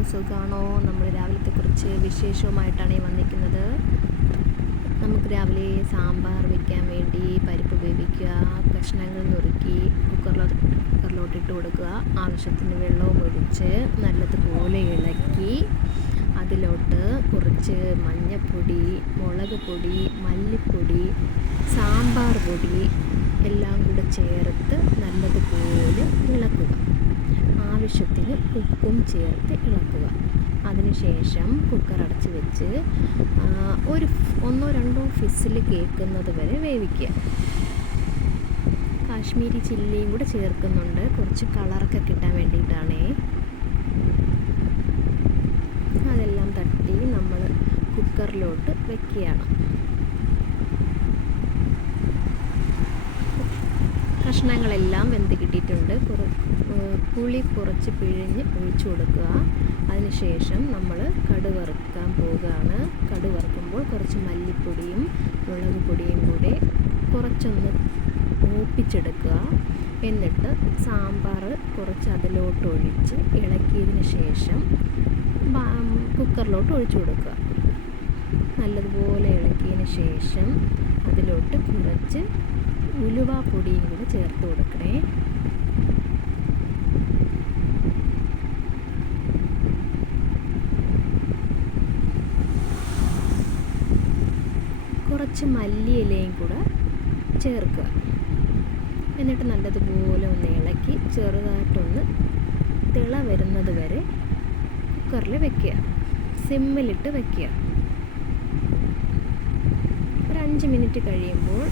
എല്ലാവർക്കും സുഖമാണോ? നമ്മൾ രാവിലത്തെ കുറച്ച് വിശേഷവുമായിട്ടാണ് വന്നിരിക്കുന്നത്. നമുക്ക് രാവിലെ സാമ്പാർ വയ്ക്കാൻ വേണ്ടി പരിപ്പ് വേവിക്കുക, കഷ്ണങ്ങൾ നുറുക്കി കുക്കറിലോട്ടിട്ട് കൊടുക്കുക, ആവശ്യത്തിന് വെള്ളവും ഒഴിച്ച് നല്ലതുപോലെ ഇളക്കി അതിലോട്ട് കുറച്ച് മഞ്ഞൾപ്പൊടി, മുളക് പൊടി, മല്ലിപ്പൊടി, സാമ്പാർ പൊടി എല്ലാം കൂടെ ചേർത്ത് നല്ലതുപോലെ ഇളക്കുക. ആവശ്യത്തിന് ഉപ്പും ചേർത്ത് ഇളക്കുക. അതിനുശേഷം കുക്കർ അടച്ച് വെച്ച് ഒരു 1-2 വിസിൽ കേൾക്കുന്നത് വരെ വേവിക്കുക. കാശ്മീരി ചില്ലിയും കൂടെ ചേർക്കുന്നുണ്ട്, കുറച്ച് കളറൊക്കെ കിട്ടാൻ വേണ്ടിയിട്ടാണേ. അതെല്ലാം തട്ടി നമ്മൾ കുക്കറിലോട്ട് വെക്കുകയാണ്. കഷ്ണങ്ങളെല്ലാം വെന്ത് കിട്ടിയിട്ടുണ്ട്. പുളി കുറച്ച് പിഴിഞ്ഞ് ഒഴിച്ചു കൊടുക്കുക. അതിനുശേഷം നമ്മൾ കടുക് വറുക്കാൻ പോവുകയാണ്. കടുക് വറുക്കുമ്പോൾ കുറച്ച് മല്ലിപ്പൊടിയും മുളക് പൊടിയും കൂടെ കുറച്ചൊന്ന് മൂപ്പിച്ചെടുക്കുക. എന്നിട്ട് സാമ്പാർ കുറച്ച് അതിലോട്ട് ഒഴിച്ച് ഇളക്കിയതിന് ശേഷം കുക്കറിലോട്ട് ഒഴിച്ചു കൊടുക്കുക. നല്ലതുപോലെ ഇളക്കിയതിന് ശേഷം അതിലോട്ട് കുറച്ച് ഉലുവ പൊടിയും കൂടി ചേർത്ത് കൊടുക്കണേ. കുറച്ച് മല്ലിയിലയും കൂടെ ചേർക്കുക. എന്നിട്ട് നല്ലതുപോലെ ഒന്ന് ഇളക്കി ചെറുതായിട്ടൊന്ന് തിള വരുന്നത് വരെ കുക്കറിൽ വെക്കുക. സിമ്മിലിട്ട് വെക്കുക. ഒരു 5 മിനിറ്റ് കഴിയുമ്പോൾ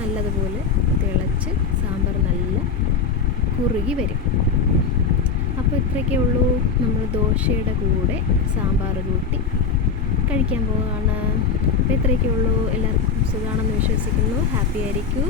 നല്ലതുപോലെ തിളച്ച് സാമ്പാർ നല്ല കുറുകി വരും. അപ്പോൾ ഇത്രയൊക്കെ ഉള്ളൂ. നമ്മൾ ദോശയുടെ കൂടെ സാമ്പാർ കൂട്ടി കഴിക്കാൻ പോവുകയാണ്. അപ്പോൾ ഇത്രയൊക്കെ ഉള്ളൂ. എല്ലാവർക്കും സുഖമാണെന്ന് വിശ്വസിക്കുന്നു. ഹാപ്പി ആയിരിക്കൂ.